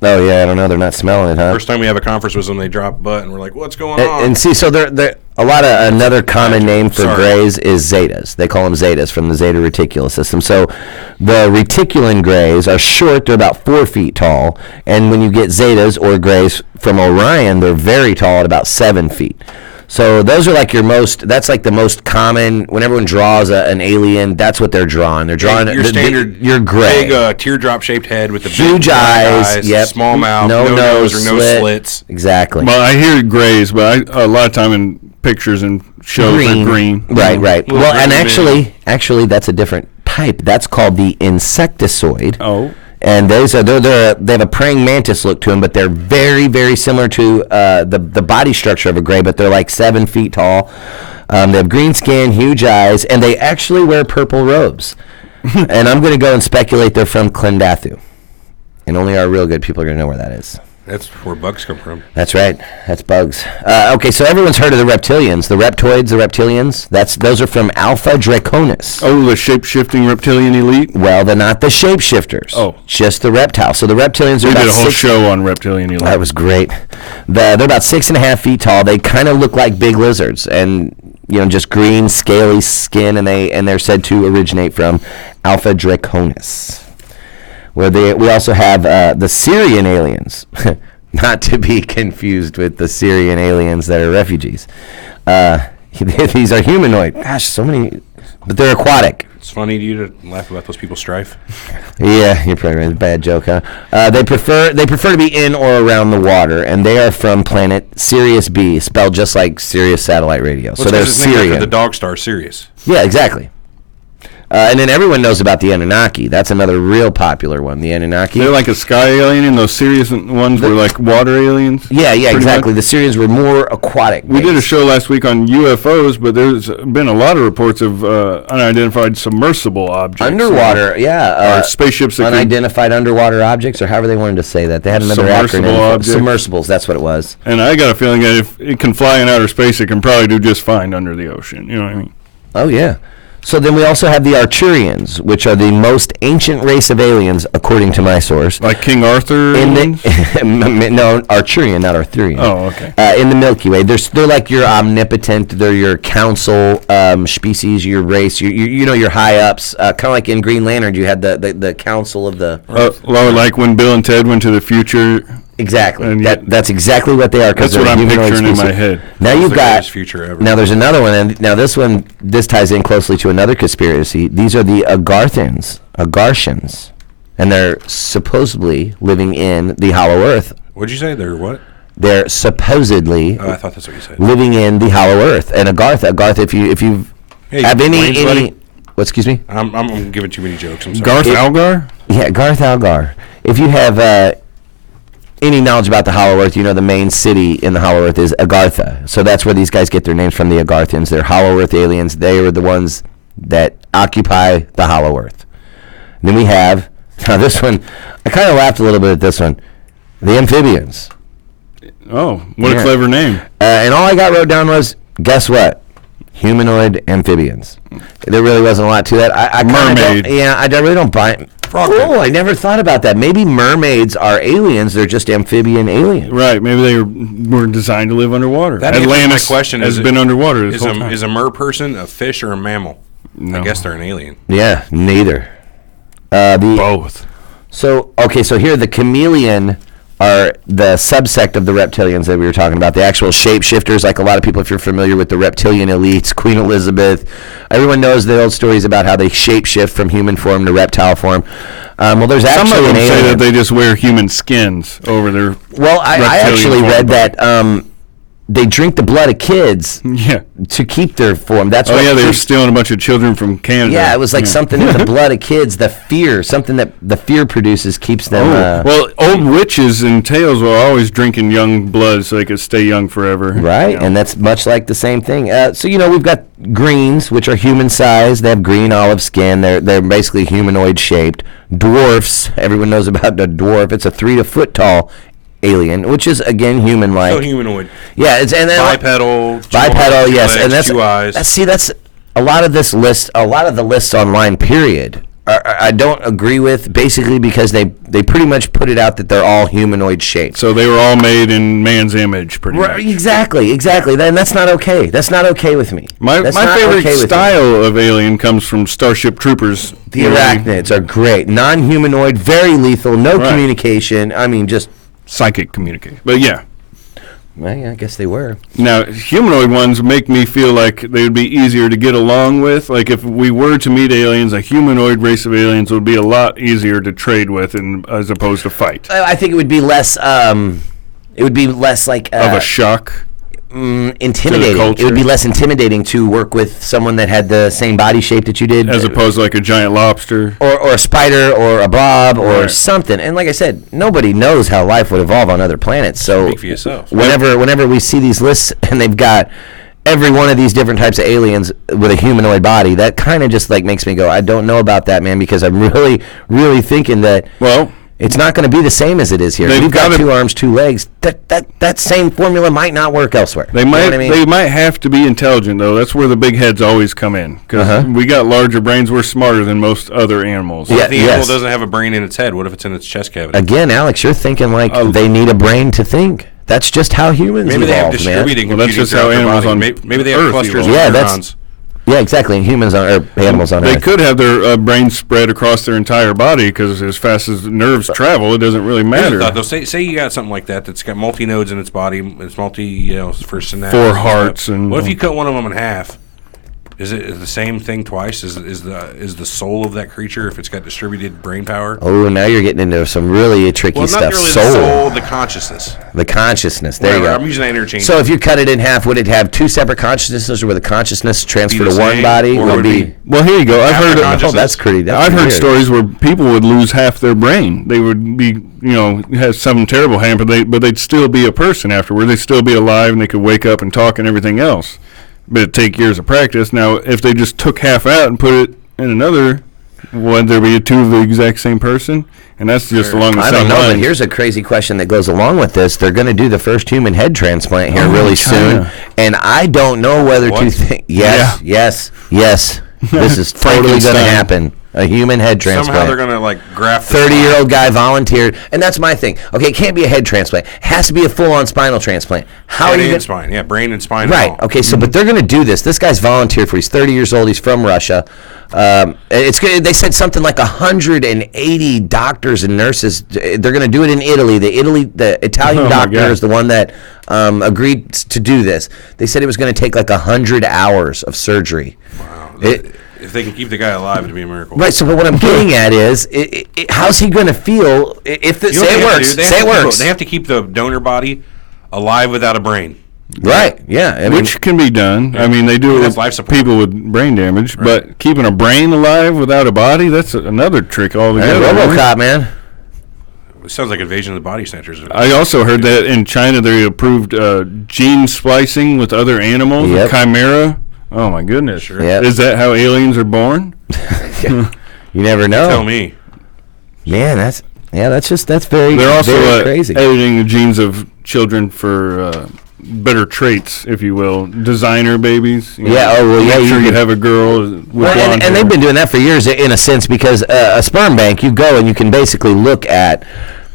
Oh, yeah, I don't know. They're not smelling it, huh? First time we have a conference was when they drop butt, and we're like, what's going on? And see, so they're a lot of another common name for Greys is Zetas. They call them Zetas from the Zeta Reticular system. So the Reticulan Greys are short. They're about 4 feet tall. And when you get Zetas or Greys from Orion, they're very tall at about 7 feet. So those are like that's like the most common, when everyone draws an alien, that's what they're drawing. They're drawing your standard, your gray. Big teardrop-shaped head with the huge big eyes, yep. small mouth, no nose or no slits. Exactly. Well, I hear grays, but a lot of time in pictures and shows are green. Right. Well, and actually, that's a different type. That's called the insectoid. Oh. And they have a praying mantis look to them, but they're very, very similar to the body structure of a gray, but they're like 7 feet tall. They have green skin, huge eyes, and they actually wear purple robes. And I'm going to go and speculate they're from Clendathu. And only our real good people are going to know where that is. That's where bugs come from. That's right. That's bugs. Okay, so everyone's heard of the reptilians, the reptoids, the reptilians. Those are from Alpha Draconis. Oh, the shape-shifting reptilian elite? Well, they're not the shapeshifters. Oh. Just the reptiles. So the reptilians are We did a whole show on reptilian elite. That was great. They're about 6.5 feet tall. They kind of look like big lizards and, just green, scaly skin, and they're said to originate from Alpha Draconis. We also have the Syrian aliens, not to be confused with the Syrian aliens that are refugees. These are humanoid. Gosh, so many, but they're aquatic. It's funny to you to laugh about those people's strife. Yeah, you're probably right. Bad joke, huh? They prefer to be in or around the water, and they are from planet Sirius B, spelled just like Sirius satellite radio. So they're Syrian. The dog star Sirius. Yeah, exactly. And then everyone knows about the Anunnaki. That's another real popular one, the Anunnaki. They're like a sky alien, and those Sirius ones were like water aliens? Yeah, exactly. Much. The Syrians were more aquatic. We did a show last week on UFOs, but there's been a lot of reports of unidentified submersible objects. Underwater, or spaceships. Unidentified underwater objects, or however they wanted to say that. They had another acronym. Submersibles, that's what it was. And I got a feeling that if it can fly in outer space, it can probably do just fine under the ocean. You know what I mean? Oh, yeah. So then we also have the Arturians, which are the most ancient race of aliens, according to my source. Like King Arthur? No, Arturian, not Arthurian. Oh, okay. In the Milky Way. They're like your omnipotent, they're your council species, your race, your high-ups. Kind of like in Green Lantern, you had the council of the... like when Bill and Ted went to the future... Exactly. That's exactly what they are. That's what I'm picturing in my head. Now you've got. Future ever. Now there's another one, and now this ties in closely to another conspiracy. These are the Agarthans, and they're supposedly living in the Hollow Earth. What'd you say? They're what? They're supposedly. Oh, I thought that's what you said. Living in the Hollow Earth, and Agarth, if you have any. What? Excuse me. I'm giving too many jokes. I'm sorry. Garth Algar. Yeah, Garth Algar. If you have. Any knowledge about the Hollow Earth, the main city in the Hollow Earth is Agartha. So that's where these guys get their names from, the Agarthans. They're Hollow Earth aliens. They are the ones that occupy the Hollow Earth. And then we have, now this one, I kind of laughed a little bit at this one, the Amphibians. Oh, what a clever name. And all I wrote down was, guess what? Humanoid amphibians. There really wasn't a lot to that. I Mermaid. I really don't buy it. Oh, I never thought about that. Maybe mermaids are aliens. They're just amphibian aliens. Right. Maybe they were designed to live underwater. Atlantis my question has been underwater this whole time. Is a mer person a fish or a mammal? No. I guess they're an alien. Yeah, neither. Both. So here the chameleon are the subsect of the reptilians that we were talking about, the actual shapeshifters. Like a lot of people, if you're familiar with the reptilian elites, Queen Elizabeth, everyone knows the old stories about how they shapeshift from human form to reptile form. Well, there's actually some of them say that they just wear human skins over their. Well, I actually read that they drink the blood of kids to keep their form. That's they were stealing a bunch of children from Canada. Yeah, it was like something in the blood of kids, something that the fear produces keeps them... well, old witches and tales were always drinking young blood so they could stay young forever. Right, and that's much like the same thing. So, we've got greens, which are human-sized. They have green olive skin. They're basically humanoid-shaped. Dwarfs, everyone knows about the dwarf. It's a 3 to foot tall alien, which is again human-like. So humanoid. Yeah, it's bipedal. Bipedal, yes, legs, and that's 2 eyes. That's a lot of the lists online. Period. I don't agree with, basically because they pretty much put it out that they're all humanoid shaped. So they were all made in man's image, pretty much. Exactly. Then that's not okay. That's not okay with me. My favorite style of alien comes from Starship Troopers. The arachnids are great, non-humanoid, very lethal, no communication. I mean, just psychic communication. But yeah. Well, yeah, I guess they were. Now, humanoid ones make me feel like they would be easier to get along with. Like, if we were to meet aliens, a humanoid race of aliens would be a lot easier to trade with as opposed to fight. I think it would be less, like... of a shock? Intimidating. It would be less intimidating to work with someone that had the same body shape that you did, as opposed to like a giant lobster, or a spider, or a blob, or something. And like I said, nobody knows how life would evolve on other planets. So speak for yourself. Whenever we see these lists and they've got every one of these different types of aliens with a humanoid body, that kind of just like makes me go, I don't know about that, man, because I'm really, really thinking that. Well. It's not going to be the same as it is here. We've got 2 arms, 2 legs. That same formula might not work elsewhere. They might. You know what I mean? They might have to be intelligent, though. That's where the big heads always come in. Because we got larger brains. We're smarter than most other animals. What if the animal doesn't have a brain in its head? What if it's in its chest cavity? Again, Alex, you're thinking like they need a brain to think. That's just how humans evolved, Maybe they have distributing well, that's just how animals on Maybe they have clusters of neurons. Yeah, exactly. And humans animals on Earth. They could have their brains spread across their entire body because as fast as nerves travel, it doesn't really matter. Thought, though, say you got something like that's got multi-nodes in its body. It's for synapses. 4 hearts. And what if you cut one of them in half? Is it the same thing twice? Is the soul of that creature if it's got distributed brain power? Oh, now you're getting into some really tricky stuff. Not really the soul, the consciousness. The consciousness. There you go. I'm using that interchange. So if you cut it in half, would it have 2 separate consciousnesses, or would the consciousness transfer to one body? Would be well, here you go. I've heard. That's pretty. I've heard stories where people would lose half their brain. They would be, have something terrible happen, but they'd still be a person afterward. They'd still be alive, and they could wake up and talk and everything else. But it'd take years of practice. Now, if they just took half out and put it in another, would there be 2 of the exact same person? And that's just along the same line. I don't know, but here's a crazy question that goes along with this. They're going to do the first human head transplant here really soon. And I don't know whether to think... Yes. This is totally going to happen. A human head transplant. Somehow they're going to graft 30-year-old guy volunteered. And that's my thing. Okay, it can't be a head transplant. It has to be a full-on spinal transplant. How are you going spine? Yeah, brain and spine. Right. Okay, so but they're going to do this. This guy's volunteered for. He's 30 years old. He's from Russia. They said something like 180 doctors and nurses. They're going to do it in Italy. The Italian doctor is the one that agreed to do this. They said it was going to take 100 hours of surgery. Wow. If they can keep the guy alive, it'd be a miracle. Right. So, but what I'm getting at is, how's he going to feel if say it works? Say it works. They have to keep the donor body alive without a brain. Right. Yeah. Which can be done. I mean, they do it with people with brain damage, but keeping a brain alive without a body—that's another trick altogether. RoboCop, man. It sounds like Invasion of the Body Snatchers. I also heard that in China they approved gene splicing with other animals, chimera. Oh my goodness! Sure. Yep. Is that how aliens are born? You never know. Tell me. Man, that's very. They're also very crazy. editing the genes of children for better traits, if you will, designer babies. You have a girl with blonde hair. And they've been doing that for years, in a sense, because a sperm bank, you go and you can basically look at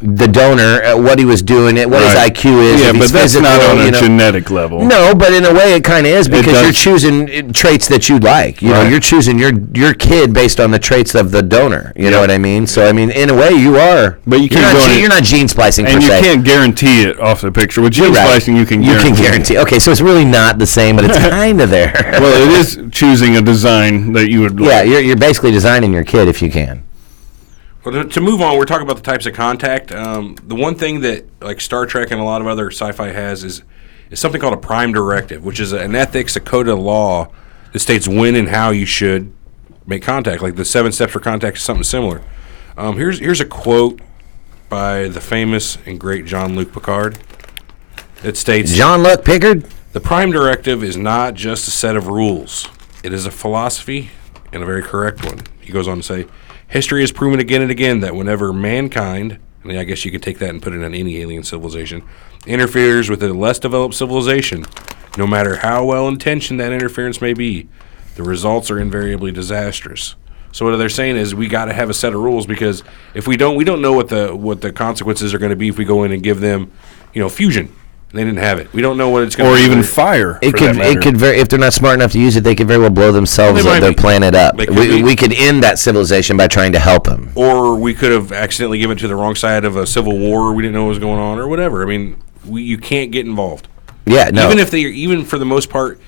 the donor, what he was doing, what his IQ is. Yeah, but that's not on a genetic level. No, but in a way it kind of is, because you're choosing traits that you'd like. You know, you're choosing your kid based on the traits of the donor. You know what I mean? So, I mean, in a way you are. But you're not gene splicing per se. And you can't guarantee it off the picture. With gene splicing, you can guarantee. Okay, so it's really not the same, but it's kind of there. Well, it is choosing a design that you would like. Yeah, you're basically designing your kid if you can. Well, to move on, we're talking about the types of contact. The one thing that Star Trek and a lot of other sci-fi has is something called a prime directive, which is an ethics, a code of law that states when and how you should make contact. Like the 7 steps for contact is something similar. Here's a quote by the famous and great Jean-Luc Picard. It states, Jean-Luc Picard? The prime directive is not just a set of rules. It is a philosophy, and a very correct one. He goes on to say, history has proven again and again that whenever mankind, and I guess you could take that and put it on any alien civilization, interferes with a less developed civilization, no matter how well-intentioned that interference may be, the results are invariably disastrous. So what they're saying is we got to have a set of rules, because if we don't know what the consequences are going to be if we go in and give them, fusion. They didn't have it. We don't know what it's going to be. Or even fire. It could if they're not smart enough to use it, they could very well blow themselves or their planet up. We could end that civilization by trying to help them. Or we could have accidentally given it to the wrong side of a civil war. We didn't know what was going on or whatever. I mean, you can't get involved. Yeah, no. Even for the most part,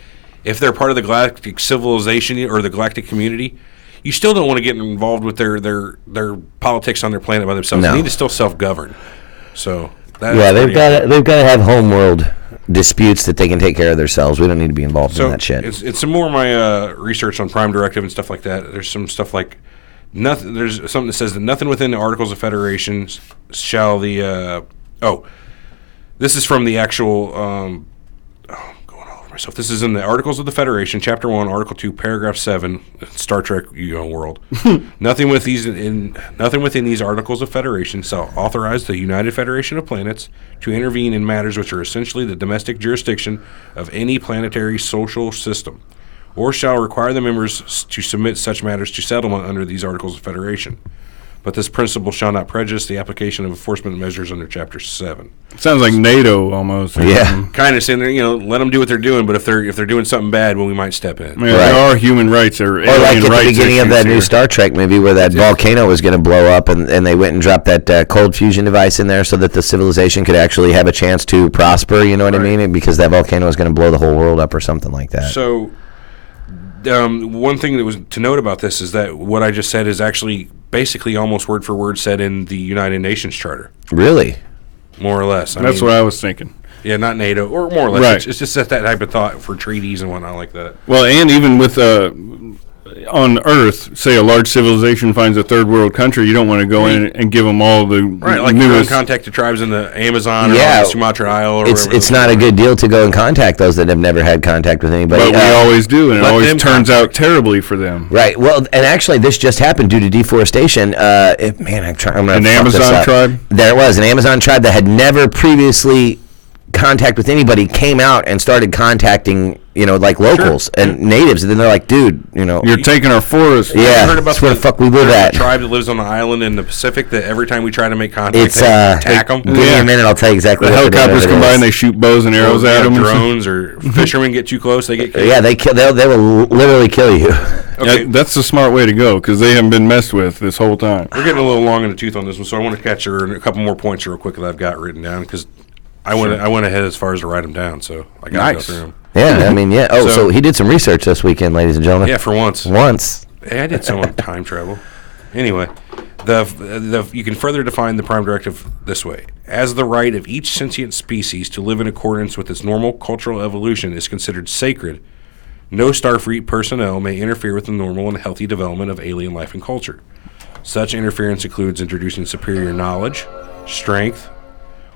if they're part of the galactic civilization or the galactic community, you still don't want to get involved with their politics on their planet by themselves. No. They need to still self-govern. So they've got to have homeworld disputes that they can take care of themselves. We don't need to be involved in that shit. It's some more of my research on Prime Directive and stuff like that. There's some stuff like nothing. There's something that says that nothing within the Articles of Federation shall the. This is from the actual. I'm going all over myself. This is in the Articles of the Federation, Chapter 1, Article 2, Paragraph 7, Star Trek world. Nothing within these Articles of Federation shall authorize the United Federation of Planets to intervene in matters which are essentially the domestic jurisdiction of any planetary social system, or shall require the members to submit such matters to settlement under these Articles of Federation. But this principle shall not prejudice the application of enforcement measures under Chapter 7. Sounds like NATO almost. Yeah. Kind of saying, let them do what they're doing, but if they're doing something bad, well, we might step in. Yeah, there are human rights or alien like at rights the beginning of that here. new Star Trek movie where that volcano was going to blow up and they went and dropped that cold fusion device in there so that the civilization could actually have a chance to prosper, you know what I mean? Because that volcano was going to blow the whole world up or something like that. So one thing that was to note about this is that what I just said is actually basically almost word for word said in the United Nations Charter. Really? More or less. That's what I was thinking. Yeah, not NATO, or more or less. Right. It's just that type of thought for treaties and whatnot like that. Well, and even with on Earth, say a large civilization finds a third world country, you don't want to go in and give them all the like newest. Contact the tribes in the Amazon or on Sumatra Isle. Or it's not a good deal to go and contact those that have never had contact with anybody. But we always do, and it always turns out terribly for them. Right. Well, and actually, this just happened due to deforestation. I'm going to an Amazon tribe? There was an Amazon tribe that had never previously contact with anybody came out and started contacting like locals and natives, and then they're like, dude, you're taking our forest. Yeah, heard about that's where the fuck we live at. The tribe that lives on the island in the Pacific that every time we try to make contact, they attack them. Give me a minute, I'll tell you exactly. The helicopters come by and they shoot bows and arrows at them. Drones or fishermen get too close, they get killed. Yeah, they will literally kill you. Okay. That's the smart way to go because they haven't been messed with this whole time. We're getting a little long in the tooth on this one, so I want to catch her in a couple more points real quick that I've got written down because I went ahead as far as to write them down, so I got to go through them. Yeah, I mean, yeah. Oh, so he did some research this weekend, ladies and gentlemen. Yeah, for once. Hey, I did some on time travel. Anyway, you can further define the Prime Directive this way. As the right of each sentient species to live in accordance with its normal cultural evolution is considered sacred, no Starfleet personnel may interfere with the normal and healthy development of alien life and culture. Such interference includes introducing superior knowledge, strength,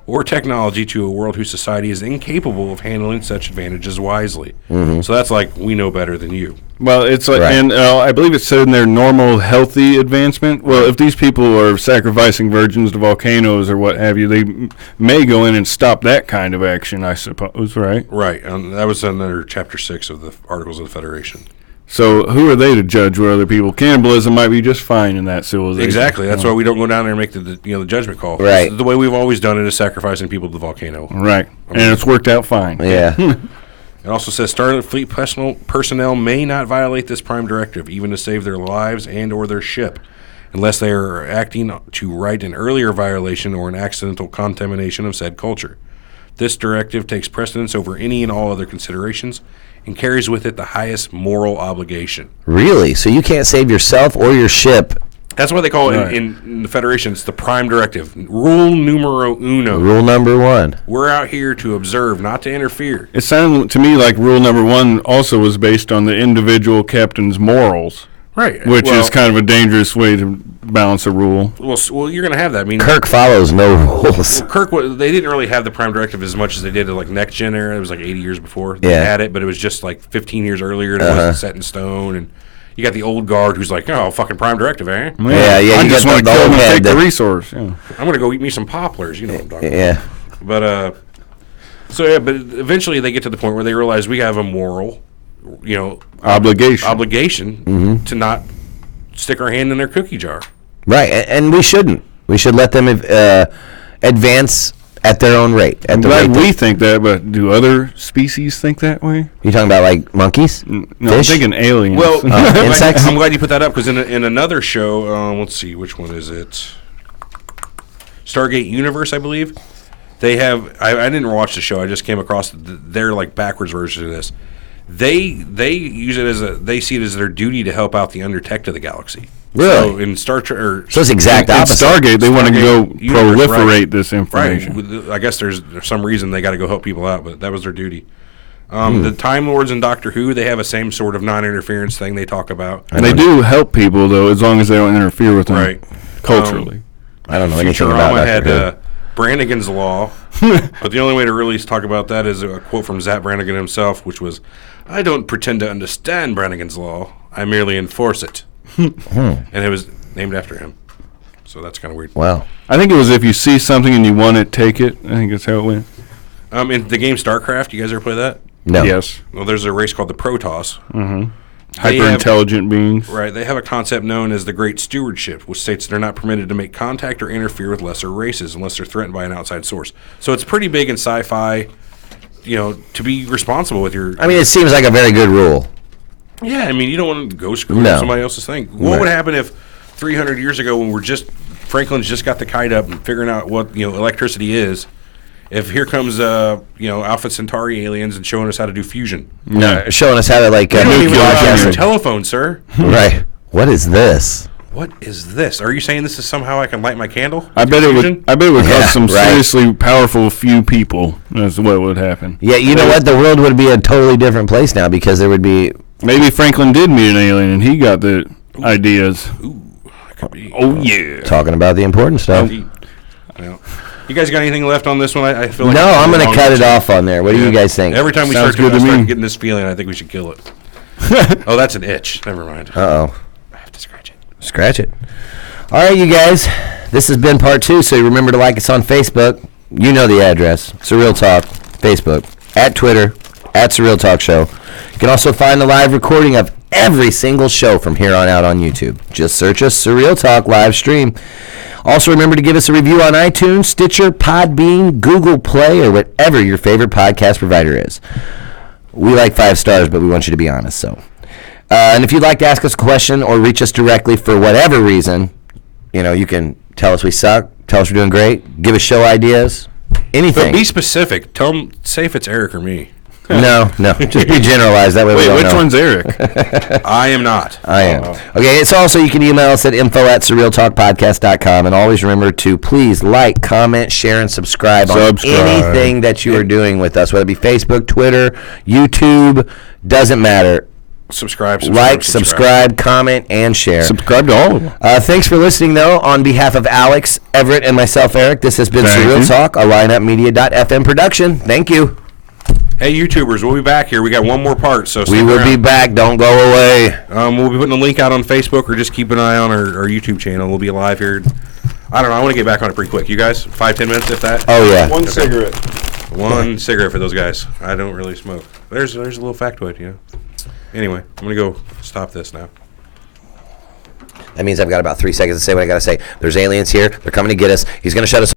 or technology to a world whose society is incapable of handling such advantages wisely. Mm-hmm. So that's like, we know better than you. Well, it's like, and I believe it said in their normal, healthy advancement. Well, if these people are sacrificing virgins to volcanoes or what have you, they may go in and stop that kind of action, I suppose, right? Right. That was under Chapter 6 of the Articles of the Federation. So who are they to judge what other people? Cannibalism might be just fine in that civilization. Exactly. That's why we don't go down there and make the judgment call. Right. The way we've always done it is sacrificing people to the volcano. Right. And it's worked out fine. Yeah. It also says Starfleet personnel may not violate this Prime Directive, even to save their lives and or their ship, unless they are acting to right an earlier violation or an accidental contamination of said culture. This directive takes precedence over any and all other considerations and carries with it the highest moral obligation. Really? So you can't save yourself or your ship? That's what they call it in the Federation. It's the Prime Directive. Rule numero uno. Rule number one. We're out here to observe, not to interfere. It sounded to me like rule number one also was based on the individual captain's morals. Right. Which is kind of a dangerous way to balance a rule. Well, you're going to have that. I mean, Kirk follows no rules. Kirk, they didn't really have the Prime Directive as much as they did in like Next Gen era. It was like 80 years before they had it, but it was just like 15 years earlier, and it wasn't set in stone. And you got the old guard who's like, oh, fucking Prime Directive, eh? Yeah. I just want to kill him and take the resource. Yeah. I'm going to go eat me some poplars. You know what I'm talking about. But but eventually they get to the point where they realize we have a moral, obligation to not stick our hand in their cookie jar. Right, and we shouldn't. We should let them advance at their own rate. I'm glad we think that, but do other species think that way? You talking about like monkeys? No, I'm thinking aliens. Well, insects? I'm glad you put that up because in another show, let's see, which one is it? Stargate Universe, I believe. They have. I didn't watch the show. I just came across their like backwards version of this. They use it as they see it as their duty to help out the undetected of the galaxy. Really? So in Star Trek, so it's exact opposite. Stargate, they want to go universe, proliferate this information. Right. I guess there's some reason they got to go help people out, but that was their duty. The Time Lords in Doctor Who, they have a same sort of non-interference thing they talk about. And they do help people though, as long as they don't interfere with them culturally. I don't know anything about Doctor Who. Had Brannigan's Law, but the only way to really talk about that is a quote from Zap Brannigan himself, which was, "I don't pretend to understand Brannigan's Law. I merely enforce it." And it was named after him. So that's kind of weird. Wow. I think it was if you see something and you want it, take it. I think that's how it went. In the game StarCraft, you guys ever play that? No. Yes. Well, there's a race called the Protoss. Mm-hmm. Hyper-intelligent beings. Right. They have a concept known as the Great Stewardship, which states they're not permitted to make contact or interfere with lesser races unless they're threatened by an outside source. So it's pretty big in sci-fi, to be responsible with your... I mean, it seems like a very good rule. Yeah, I mean, you don't want to go screw up somebody else's thing. What would happen if 300 years ago when Franklin's just got the kite up and figuring out what, electricity is, if here comes, Alpha Centauri aliens and showing us how to do fusion? No, showing us how to, like, you don't even have your telephone, sir. Right. What is this? What is this? Are you saying this is somehow I can light my candle? I bet it would cause some seriously powerful few people. That's what would happen. Yeah, you know what? The world would be a totally different place now because there would be... Maybe Franklin did meet an alien and he got the ideas. Ooh, could be. Oh, yeah. Talking about the important stuff. Well, you guys got anything left on this one? I feel like no, I'm going to cut it off on there. What do you guys think? Every time we start getting this feeling, I think we should kill it. Oh, that's an itch. Never mind. Uh-oh. I have to scratch it. Scratch it. All right, you guys. This has been part 2, so remember to like us on Facebook. You know the address. Surreal Talk, Facebook. At Twitter, at Surreal Talk Show. You can also find the live recording of every single show from here on out on YouTube. Just search us Surreal Talk live stream. Also, remember to give us a review on iTunes, Stitcher, Podbean, Google Play, or whatever your favorite podcast provider is. We like 5 stars, but we want you to be honest. So, and if you'd like to ask us a question or reach us directly for whatever reason, you can tell us we suck, tell us we're doing great, give us show ideas, anything. But be specific. Say if it's Eric or me. No, just be generalized. That way we don't know. Which one's Eric? I am not. I am. Okay, it's also, you can email us at info@surrealtalkpodcast.com, and always remember to please like, comment, share, and subscribe on anything that you are doing with us, whether it be Facebook, Twitter, YouTube, doesn't matter. Subscribe, comment, and share. Subscribe to all of them. Thanks for listening, though. On behalf of Alex, Everett, and myself, Eric, this has been Surreal Talk, a lineupmedia.fm production. Thank you. Hey, YouTubers, we'll be back here. We got one more part, so we will be back. Don't go away. We'll be putting a link out on Facebook, or just keep an eye on our YouTube channel. We'll be live here. I don't know. I want to get back on it pretty quick. You guys, 5-10 minutes, if that. Oh yeah. One cigarette. One cigarette for those guys. I don't really smoke. There's a little factoid, Anyway, I'm gonna go stop this now. That means I've got about 3 seconds to say what I gotta say. There's aliens here. They're coming to get us. He's gonna shut us.